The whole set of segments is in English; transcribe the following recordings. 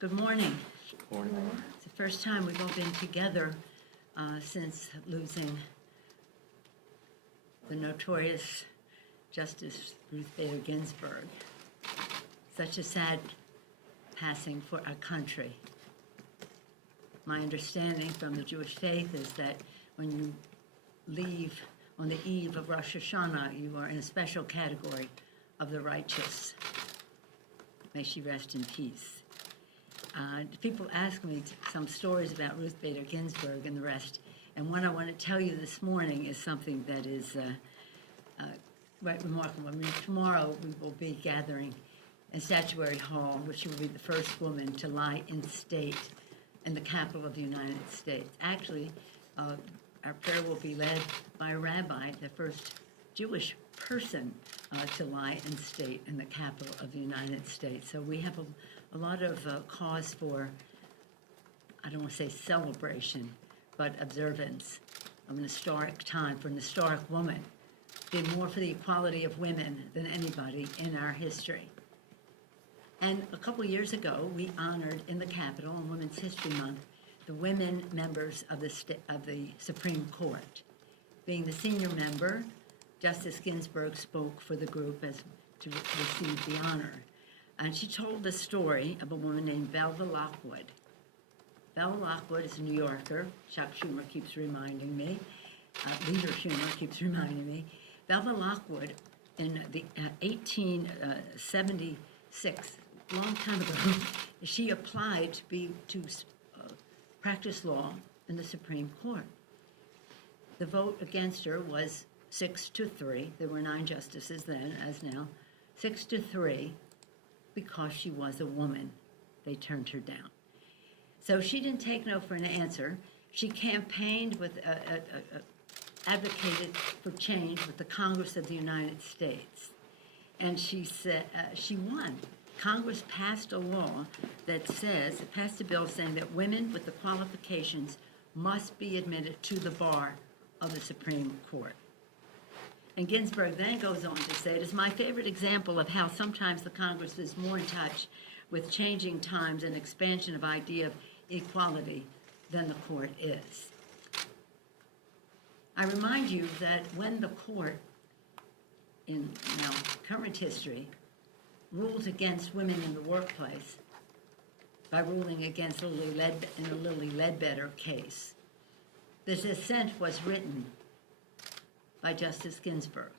Good morning. Morning. It's the first time we've all been together since losing the notorious Justice Ruth Bader Ginsburg. Such a sad passing for our country. My understanding from the Jewish faith is that when you leave on the eve of Rosh Hashanah, you are in a special category of the righteous. May she rest in peace. People ask me some stories about Ruth Bader Ginsburg and the rest, and one I want to tell you this morning is something that is quite remarkable. I mean, tomorrow we will be gathering in Statuary Hall, which will be the first woman to lie in state in the capital of the United States. Actually, our prayer will be led by a rabbi, the first Jewish person to lie in state in the capital of the United States. So we have a lot of cause for, I don't want to say celebration, but observance of an historic time for an historic woman. Did more for the equality of women than anybody in our history. And a couple of years ago, we honored in the Capitol on Women's History Month the women members of the Supreme Court. Being the senior member, Justice Ginsburg spoke for the group as to receive the honor. And she told the story of a woman named Belva Lockwood. Belva Lockwood is a New Yorker. Chuck Schumer keeps reminding me. Leader Schumer keeps reminding me. Belva Lockwood, in the 1876, a long time ago, she applied to practice law in the Supreme Court. The vote against her was 6-3. There were 9 justices then, as now. 6-3, because she was a woman. They turned her down. So she didn't take no for an answer. She campaigned with, advocated for change with the Congress of the United States. And she said, she won. Congress passed a law that passed a bill saying that women with the qualifications must be admitted to the bar of the Supreme Court. And Ginsburg then goes on to say, it is my favorite example of how sometimes the Congress is more in touch with changing times and expansion of idea of equality than the court is. I remind you that when the court, in current history, ruled against women in the workplace by ruling against in a Lilly Ledbetter case, the dissent was written by Justice Ginsburg.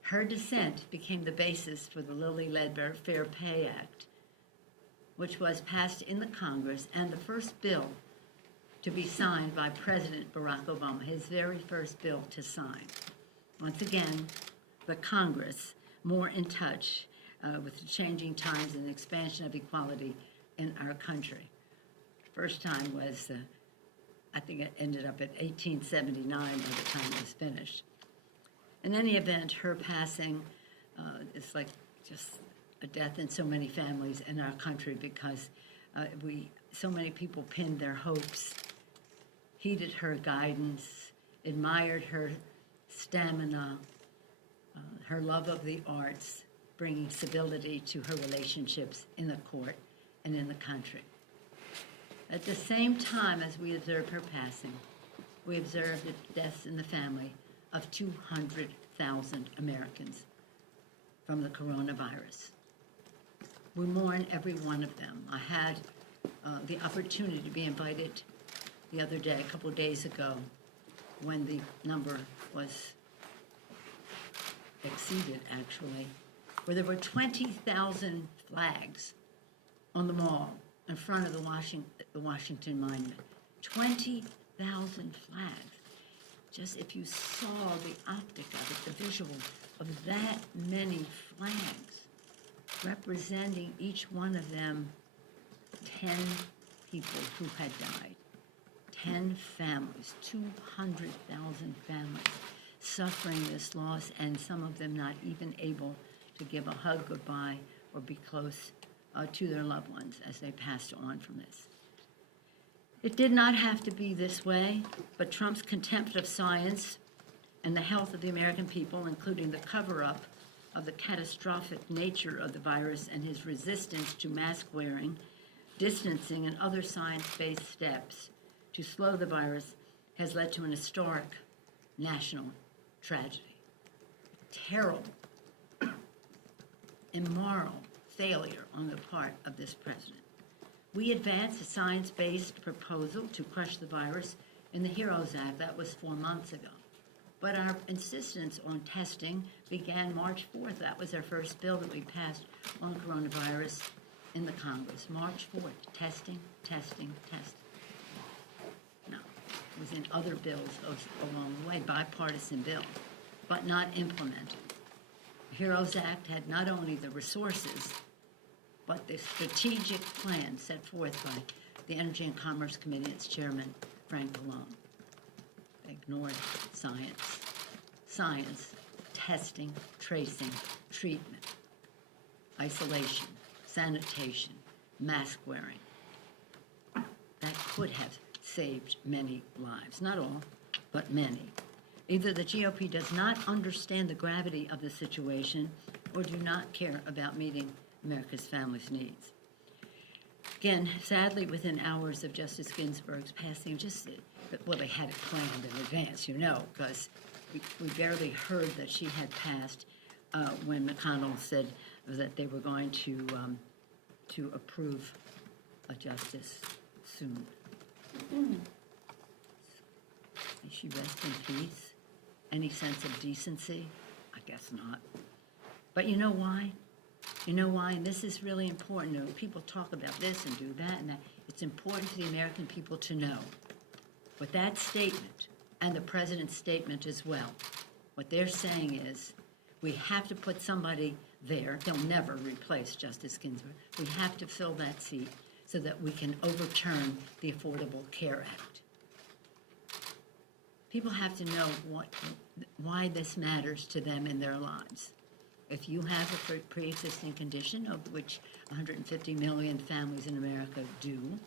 Her dissent became the basis for the Lilly Ledbetter Fair Pay Act, which was passed in the Congress and the first bill to be signed by President Barack Obama, his very first bill to sign. Once again, the Congress more in touch with the changing times and the expansion of equality in our country. First time was, I think it ended up at 1879 by the time it was finished. In any event, her passing is like just a death in so many families in our country because so many people pinned their hopes, heeded her guidance, admired her stamina, her love of the arts, bringing civility to her relationships in the court and in the country. At the same time as we observe her passing, we observe the deaths in the family of 200,000 Americans from the coronavirus. We mourn every one of them. I had the opportunity to be invited the other day, a couple of days ago, when the number was exceeded, actually, where there were 20,000 flags on the mall in front of the Washington Monument. 20,000 flags. Just if you saw the optic of it, the visual of that many flags, representing each one of them 10 people who had died. 10 families, 200,000 families suffering this loss, and some of them not even able to give a hug goodbye or be close to their loved ones as they passed on from this. It did not have to be this way, but Trump's contempt of science and the health of the American people, including the cover-up of the catastrophic nature of the virus and his resistance to mask wearing, distancing, and other science-based steps to slow the virus has led to an historic national tragedy. Terrible, immoral failure on the part of this president. We advanced a science-based proposal to crush the virus in the HEROES Act. That was 4 months ago. But our insistence on testing began March 4th. That was our first bill that we passed on coronavirus in the Congress. March 4th, testing, testing, testing. No, it was in other bills along the way, bipartisan bills, but not implemented. The HEROES Act had not only the resources, but the strategic plan set forth by the Energy and Commerce Committee, its chairman, Frank Pallone. They ignored science, testing, tracing, treatment, isolation, sanitation, mask wearing. That could have saved many lives. Not all, but many. Either the GOP does not understand the gravity of the situation or do not care about meeting America's families' needs. Again, sadly, within hours of Justice Ginsburg's passing, they had it planned in advance, because we barely heard that she had passed when McConnell said that they were going to approve a justice soon. May she rest in peace? Any sense of decency? I guess not. But you know why? You know why? And this is really important. People talk about this and do that and that. It's important for the American people to know what that statement, and the president's statement as well, what they're saying is we have to put somebody there. They'll never replace Justice Ginsburg. We have to fill that seat so that we can overturn the Affordable Care Act. People have to know why this matters to them in their lives. If you have a pre-existing condition, of which 150 million families in America do,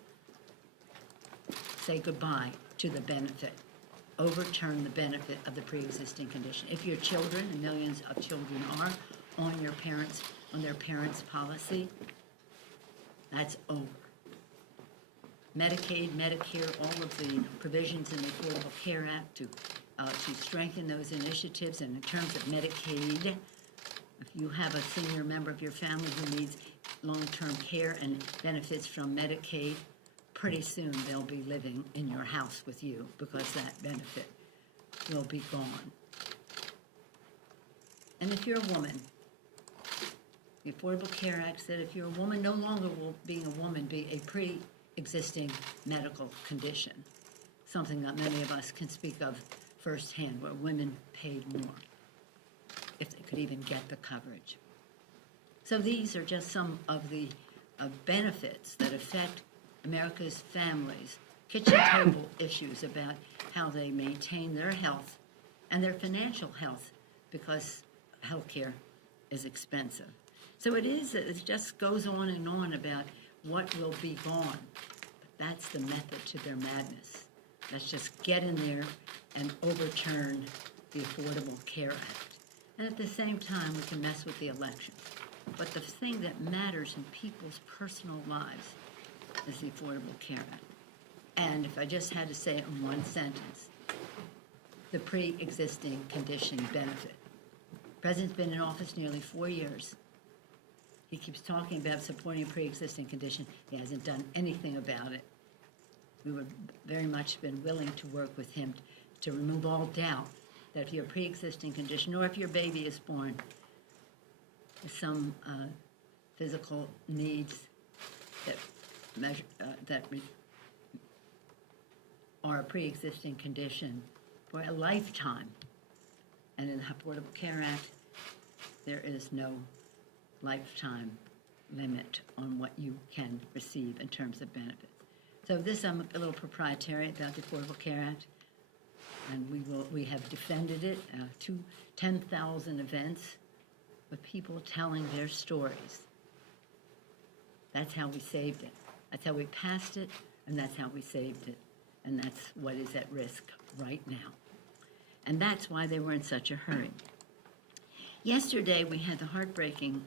say goodbye to the benefit. Overturn the benefit of the pre-existing condition. If your children, and millions of children are, on their parents' policy, that's over. Medicaid, Medicare, all of the provisions in the Affordable Care Act to strengthen those initiatives. And in terms of Medicaid, if you have a senior member of your family who needs long-term care and benefits from Medicaid, pretty soon they'll be living in your house with you because that benefit will be gone. And if you're a woman, the Affordable Care Act said if you're a woman, no longer will being a woman be a pre-existing medical condition, something that many of us can speak of firsthand, where women paid more, if they could even get the coverage. So these are just some of the benefits that affect America's families, kitchen table issues about how they maintain their health and their financial health, because health care is expensive. So it just goes on and on about what will be gone. But that's the method to their madness. Let's just get in there and overturn the Affordable Care Act. And at the same time, we can mess with the election. But the thing that matters in people's personal lives is the Affordable Care Act. And if I just had to say it in one sentence, the pre-existing condition benefit. The president's been in office nearly 4 years. He keeps talking about supporting a pre-existing condition. He hasn't done anything about it. We would very much been willing to work with him to remove all doubt that if you have a pre-existing condition, or if your baby is born with some physical needs that are a pre-existing condition for a lifetime. And in the Affordable Care Act, there is no lifetime limit on what you can receive in terms of benefits. So this, I'm a little proprietary about the Affordable Care Act, and we have defended it, 10,000 events with people telling their stories. That's how we saved it. That's how we passed it, and that's how we saved it. And that's what is at risk right now. And that's why they were in such a hurry. Yesterday, we had the heartbreaking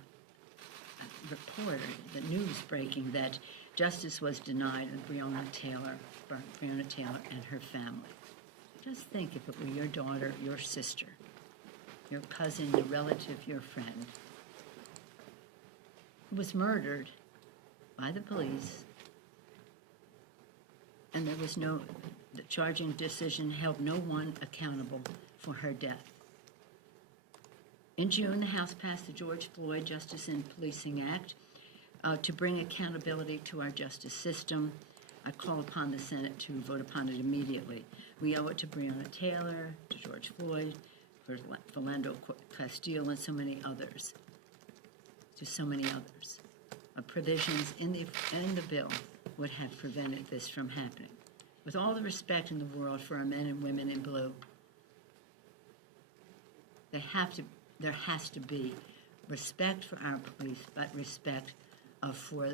report, the news breaking, that justice was denied of Breonna Taylor and her family. Just think if it were your daughter, your sister, your cousin, your relative, your friend, who was murdered by the police, and the charging decision held no one accountable for her death. In June, the House passed the George Floyd Justice in Policing Act to bring accountability to our justice system. I call upon the Senate to vote upon it immediately. We owe it to Breonna Taylor, to George Floyd, for Philando Castile, and so many others. Provisions in the bill would have prevented this from happening. With all the respect in the world for our men and women in blue, there has to be respect for our police, but respect for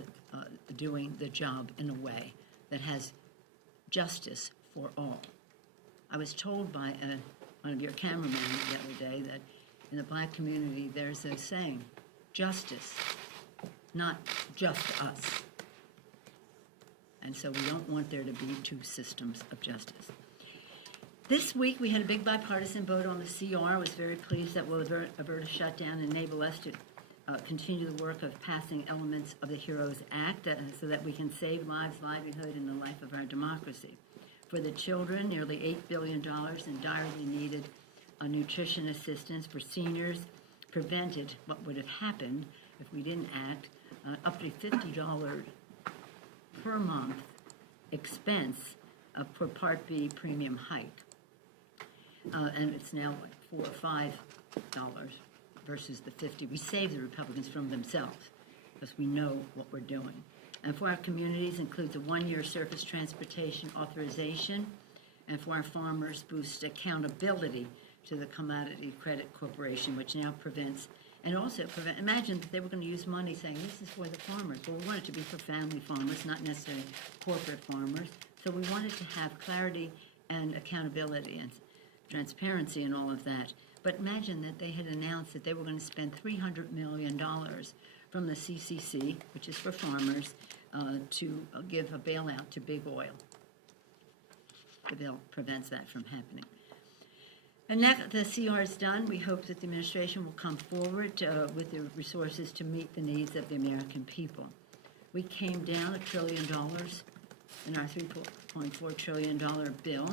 doing the job in a way that has justice for all. I was told by one of your cameramen the other day that in the black community there's a saying, justice, not just us. And so we don't want there to be two systems of justice. This week we had a big bipartisan vote on the CR. I was very pleased that we'll avert a shutdown and enable us to continue the work of passing elements of the HEROES Act so that we can save lives, livelihood, and the life of our democracy. For the children, nearly $8 billion in direly needed nutrition assistance. For seniors, prevented what would have happened if we didn't act, up to $50 per month expense for Part B premium hike. And it's now like $4 or $5 versus the $50. We save the Republicans from themselves because we know what we're doing. And for our communities includes a one-year surface transportation authorization, and for our farmers boosts accountability to the Commodity Credit Corporation, which now prevents, and also imagine that they were going to use money saying this is for the farmers. Well, we want it to be for family farmers, not necessarily corporate farmers. So we wanted to have clarity and accountability and transparency and all of that. But imagine that they had announced that they were going to spend $300 million from the CCC, which is for farmers, to give a bailout to big oil. The bill prevents that from happening. And now that the CR is done, we hope that the administration will come forward with the resources to meet the needs of the American people. We came down $1 trillion in our $3.4 trillion bill.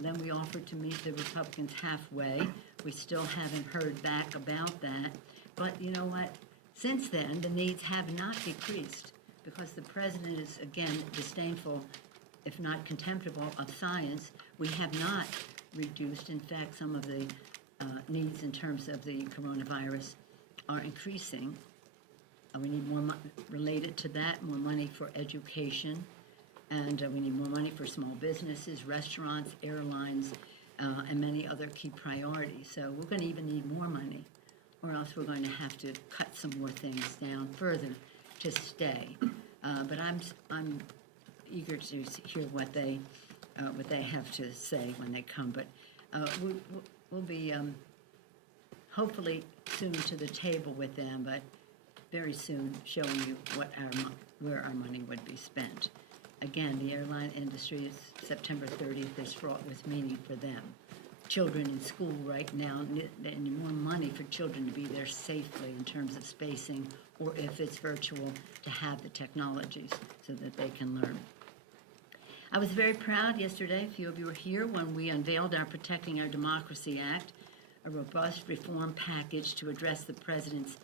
Then we offered to meet the Republicans halfway. We still haven't heard back about that. But you know what? Since then, the needs have not decreased because the president is, again, disdainful, if not contemptible, of science. We have not reduced. In fact, some of the needs in terms of the coronavirus are increasing. We need more money related to that, more money for education, and we need more money for small businesses, restaurants, airlines, and many other key priorities. So we're going to even need more money, or else we're going to have to cut some more things down further to stay. But I'm eager to hear what they have to say when they come. But we'll be hopefully soon to the table with them, but very soon showing you where our money would be spent. Again, the airline industry is September 30th is fraught with meaning for them. Children in school right now need more money for children to be there safely in terms of spacing, or if it's virtual, to have the technologies so that they can learn. I was very proud yesterday, a few of you were here, when we unveiled our Protecting Our Democracy Act, a robust reform package to address the president's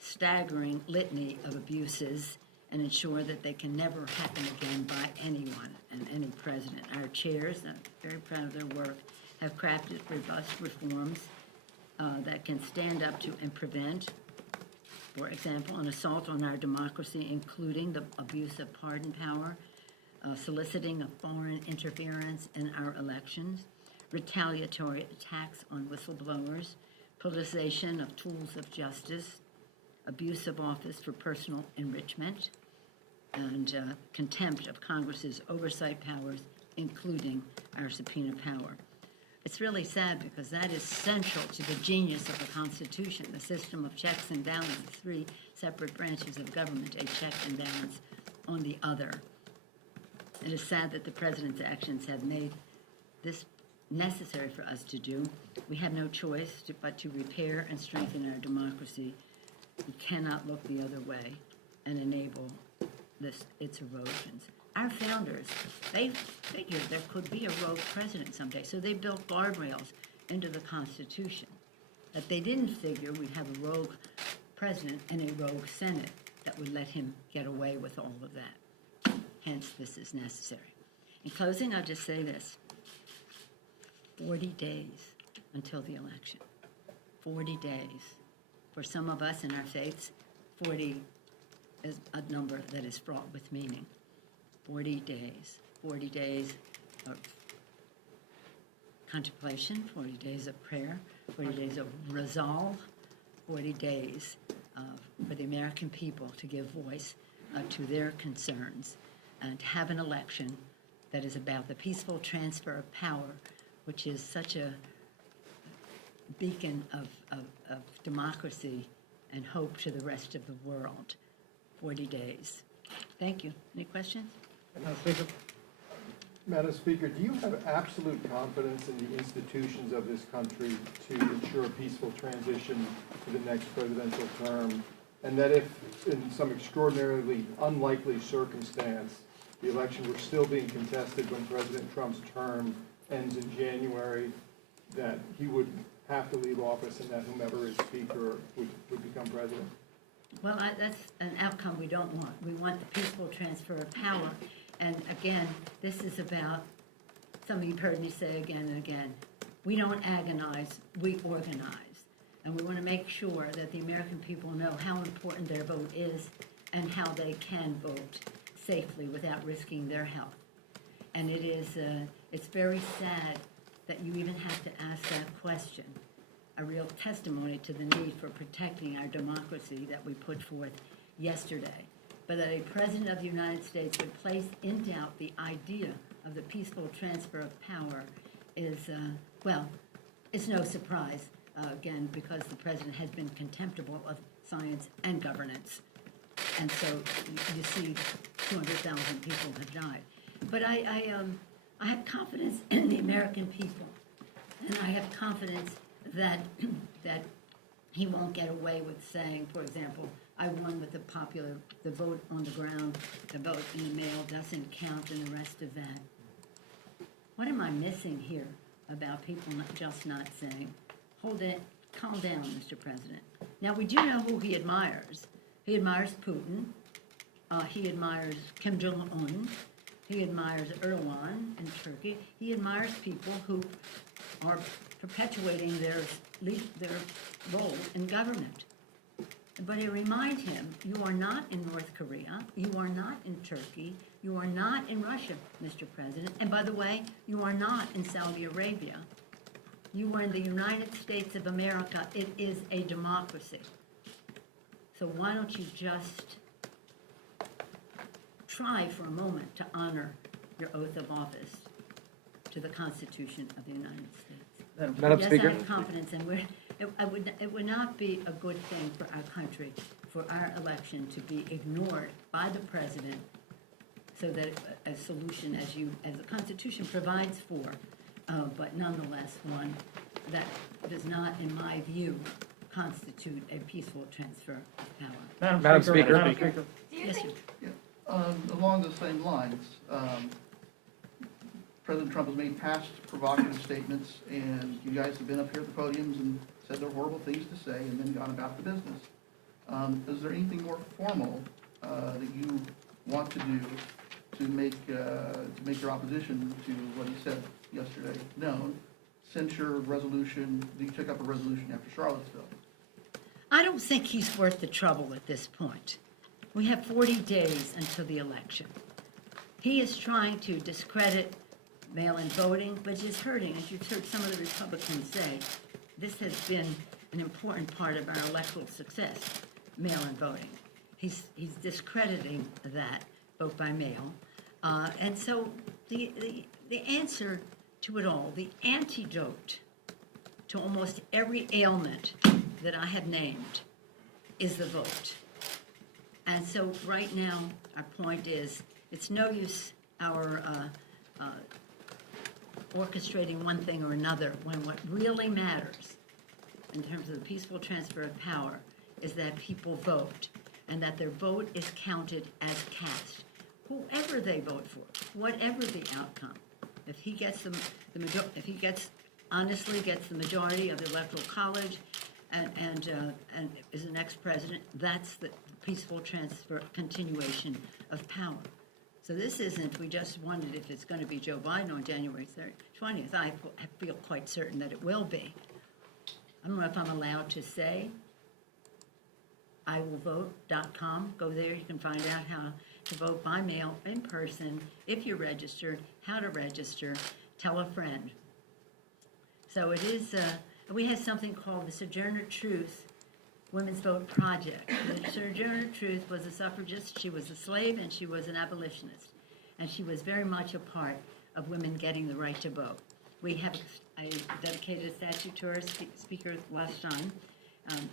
staggering litany of abuses and ensure that they can never happen again by anyone and any president. Our chairs, I'm very proud of their work, have crafted robust reforms that can stand up to and prevent, for example, an assault on our democracy, including the abuse of pardon power, soliciting of foreign interference in our elections, retaliatory attacks on whistleblowers, politicization of tools of justice, abuse of office for personal enrichment, and contempt of Congress's oversight powers, including our subpoena power. It's really sad because that is central to the genius of the Constitution, the system of checks and balances, three separate branches of government, a check and balance on the other. It is sad that the president's actions have made this necessary for us to do. We have no choice but to repair and strengthen our democracy. We cannot look the other way and enable its erosions. Our founders, they figured there could be a rogue president someday, so they built guardrails into the Constitution. But they didn't figure we'd have a rogue president and a rogue Senate that would let him get away with all of that. Hence, this is necessary. In closing, I'll just say this. 40 days until the election. 40 days. For some of us in our faiths, 40 is a number that is fraught with meaning. 40 days. 40 days of contemplation, 40 days of prayer, 40 days of resolve, 40 days for the American people to give voice to their concerns and to have an election that is about the peaceful transfer of power, which is such a beacon of democracy and hope to the rest of the world. 40 days. Thank you. Any questions? Madam Speaker, do you have absolute confidence in the institutions of this country to ensure a peaceful transition to the next presidential term, and that if, in some extraordinarily unlikely circumstance, the election were still being contested when President Trump's term ends in January, that he would have to leave office and that whomever is Speaker would become president? Well, that's an outcome we don't want. We want the peaceful transfer of power. And again, this is about something you've heard me say again and again. We don't agonize, we organize. And we want to make sure that the American people know how important their vote is and how they can vote safely without risking their health. And it's very sad that you even have to ask that question, a real testimony to the need for protecting our democracy that we put forth yesterday. But that a president of the United States would place in doubt the idea of the peaceful transfer of power is, it's no surprise, again, because the president has been contemptible of science and governance. And so you see 200,000 people have died. But I have confidence in the American people, and I have confidence that he won't get away with saying, for example, I won with the vote on the ground, the vote in the mail doesn't count, and the rest of that. What am I missing here about people just not saying, hold it, calm down, Mr. President? Now, we do know who he admires. He admires Putin. He admires Kim Jong-un. He admires Erdogan in Turkey. He admires people who are perpetuating their role in government. But I remind him, you are not in North Korea, you are not in Turkey, you are not in Russia, Mr. President, and by the way, you are not in Saudi Arabia. You are in the United States of America. It is a democracy. So why don't you just try for a moment to honor your oath of office to the Constitution of the United States? Madam Yes, Speaker. I have confidence, and it would not be a good thing for our country, for our election to be ignored by the president, so that a solution, as the Constitution provides for, but nonetheless one that does not, in my view, constitute a peaceful transfer of power. Madam Speaker. Yes, sir. Along the same lines, President Trump has made past provocative statements, and you guys have been up here at the podiums and said there are horrible things to say and then gone about the business. Is there anything more formal that you want to do to make your opposition to what he said yesterday known, since your resolution, you took up a resolution after Charlottesville? I don't think he's worth the trouble at this point. We have 40 days until the election. He is trying to discredit mail-in voting, which is hurting. As you've heard some of the Republicans say, this has been an important part of our electoral success, mail-in voting. He's discrediting that, vote by mail. And so the answer to it all, the antidote to almost every ailment that I have named, is the vote. And so right now, our point is, it's no use our orchestrating one thing or another when what really matters in terms of the peaceful transfer of power is that people vote and that their vote is counted as cast. Whoever they vote for, whatever the outcome, if he gets honestly gets the majority of the electoral college and is the next president, that's the peaceful transfer, continuation of power. So this isn't, we just wondered if it's going to be Joe Biden on January 20th. I feel quite certain that it will be. I don't know if I'm allowed to say. iwillvote.com. Go there, you can find out how to vote by mail, in person, if you're registered, how to register, tell a friend. So it is, we have something called the Sojourner Truth Women's Vote Project. The Sojourner Truth was a suffragist, she was a slave, and she was an abolitionist. And she was very much a part of women getting the right to vote. We have a dedicated statue to our speaker last time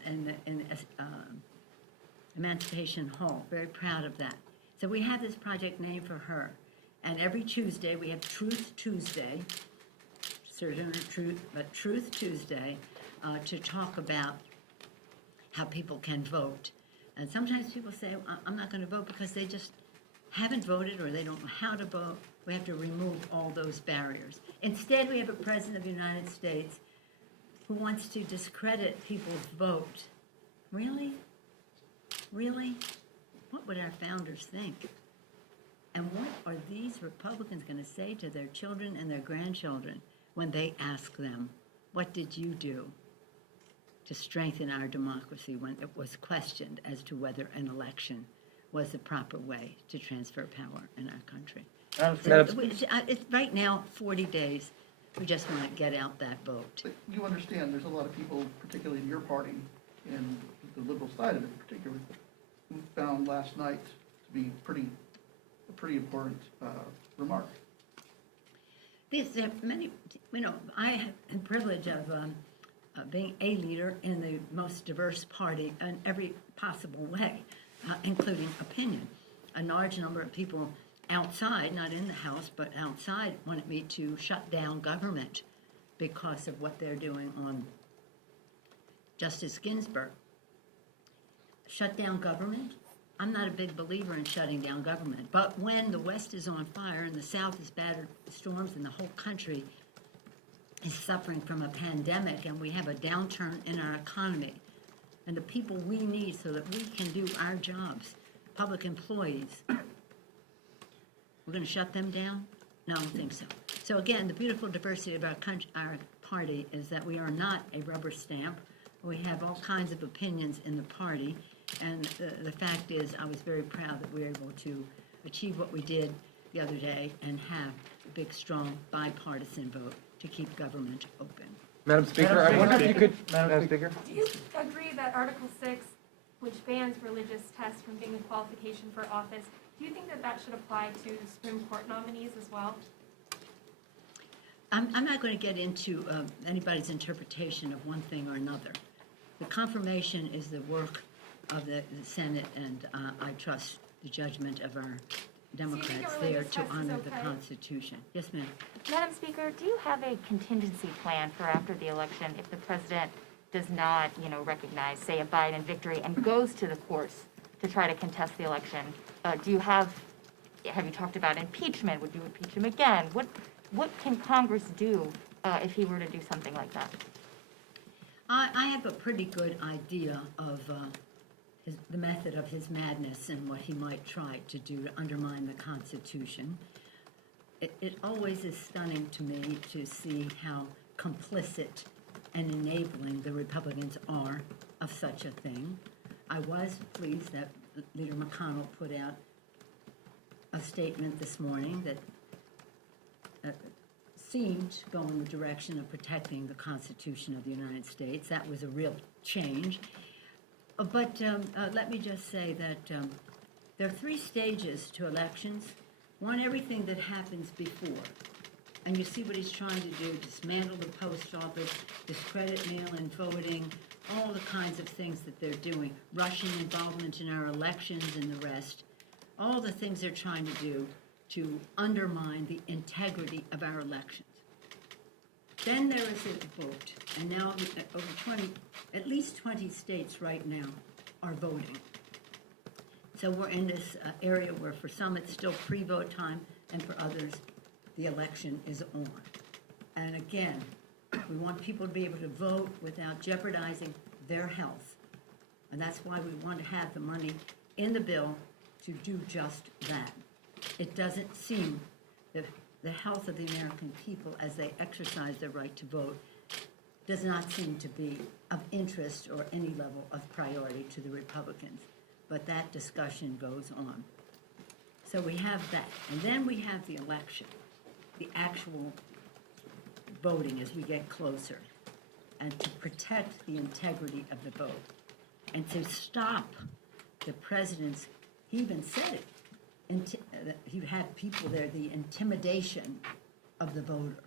in Emancipation Hall. Very proud of that. So we have this project named for her. And every Tuesday, we have Truth Tuesday, Sojourner Truth, but Truth Tuesday, to talk about how people can vote. And sometimes people say, I'm not going to vote because they just haven't voted or they don't know how to vote. We have to remove all those barriers. Instead, we have a president of the United States who wants to discredit people's vote. Really? Really? What would our founders think? And what are these Republicans going to say to their children and their grandchildren when they ask them, what did you do to strengthen our democracy when it was questioned as to whether an election was the proper way to transfer power in our country? It's right now, 40 days. We just want to get out that vote. But you understand there's a lot of people, particularly in your party, and the liberal side of it particularly, who found last night to be a pretty important remark. There are many, I have the privilege of being a leader in the most diverse party in every possible way, including opinion. A large number of people outside, not in the House, but outside, wanted me to shut down government because of what they're doing on Justice Ginsburg. Shut down government? I'm not a big believer in shutting down government, but when the West is on fire and the South is battered with storms and the whole country is suffering from a pandemic and we have a downturn in our economy and the people we need so that we can do our jobs, public employees, we're going to shut them down? No, I don't think so. So again, the beautiful diversity of our country, our party is that we are not a rubber stamp. We have all kinds of opinions in the party. And the fact is, I was very proud that we were able to achieve what we did the other day and have a big, strong, bipartisan vote to keep government open. Madam Speaker, I wonder if you could, Madam Speaker. Do you agree that Article 6, which bans religious tests from being a qualification for office, do you think that that should apply to Supreme Court nominees as well? I'm not going to get into anybody's interpretation of one thing or another. The confirmation is the work of the Senate, and I trust the judgment of our Democrats there to honor the Constitution. Yes, ma'am. Madam Speaker, do you have a contingency plan for after the election if the president does not, recognize, say, a Biden victory and goes to the courts to try to contest the election? Have you talked about impeachment? Would you impeach him again? What can Congress do if he were to do something like that? I have a pretty good idea of the method of his madness and what he might try to do to undermine the Constitution. It always is stunning to me to see how complicit and enabling the Republicans are of such a thing. I was pleased that Leader McConnell put out a statement this morning that seemed to go in the direction of protecting the Constitution of the United States. That was a real change. But let me just say that there are 3 stages to elections. One, everything that happens before. And you see what he's trying to do, dismantle the post office, discredit mail-in voting, all the kinds of things that they're doing, Russian involvement in our elections and the rest, all the things they're trying to do to undermine the integrity of our elections. Then there is a vote, and now at least 20 states right now are voting. So we're in this area where for some it's still pre-vote time, and for others, the election is on. And again, we want people to be able to vote without jeopardizing their health. And that's why we want to have the money in the bill to do just that. It doesn't seem that the health of the American people as they exercise their right to vote does not seem to be of interest or any level of priority to the Republicans. But that discussion goes on. So we have that. And then we have the election, the actual voting as we get closer, and to protect the integrity of the vote, and to stop the president's, he even said it, that he had people there, the intimidation of the voter.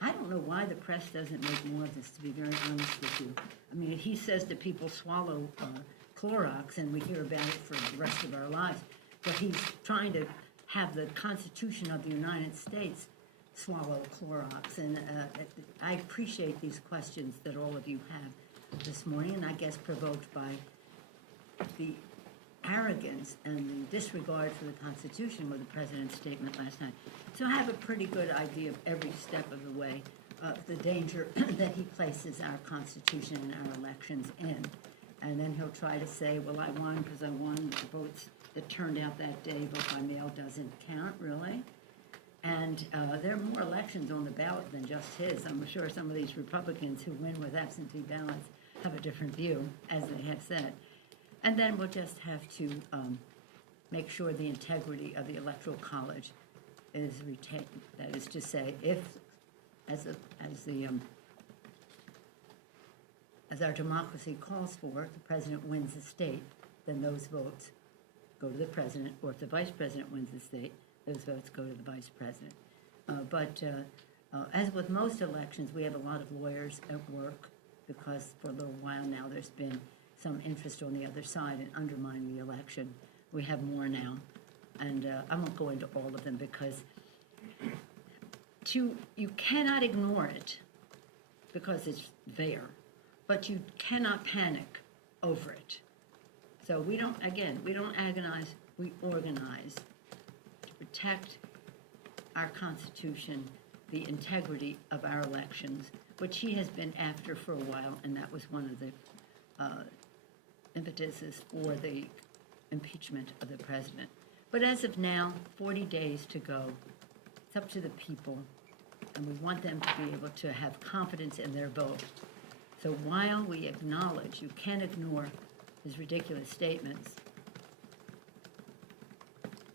I don't know why the press doesn't make more of this, to be very honest with you. I mean, he says that people swallow Clorox, and we hear about it for the rest of our lives, but he's trying to have the Constitution of the United States swallow Clorox. And I appreciate these questions that all of you have this morning, and I guess provoked by the arrogance and the disregard for the Constitution with the President's statement last night. So I have a pretty good idea of every step of the way of the danger that he places our Constitution and our elections in. And then he'll try to say, well, I won because I won. The votes that turned out that day, vote by mail doesn't count, really. And there are more elections on the ballot than just his. I'm sure some of these Republicans who win with absentee ballots have a different view, as they have said. And then we'll just have to make sure the integrity of the Electoral College is retained. That is to say, if, as our democracy calls for, the president wins the state, then those votes go to the president, or if the vice president wins the state, those votes go to the vice president. But as with most elections, we have a lot of lawyers at work because for a little while now there's been some interest on the other side in undermining the election. We have more now, and I won't go into all of them because you cannot ignore it because it's there, but you cannot panic over it. So we don't agonize, we organize to protect our Constitution, the integrity of our elections, which he has been after for a while, and that was one of the impetuses for the impeachment of the president. But as of now, 40 days to go. It's up to the people, and we want them to be able to have confidence in their vote. So while we acknowledge you can't ignore his ridiculous statements,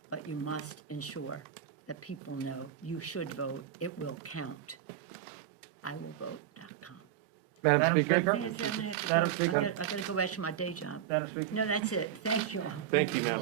but you must ensure that people know you should vote, it will count. IWillVote.com. Madam Speaker? Madam Speaker? I gotta go back to my day job. Madam Speaker? No, that's it. Thank you all. Thank you, ma'am.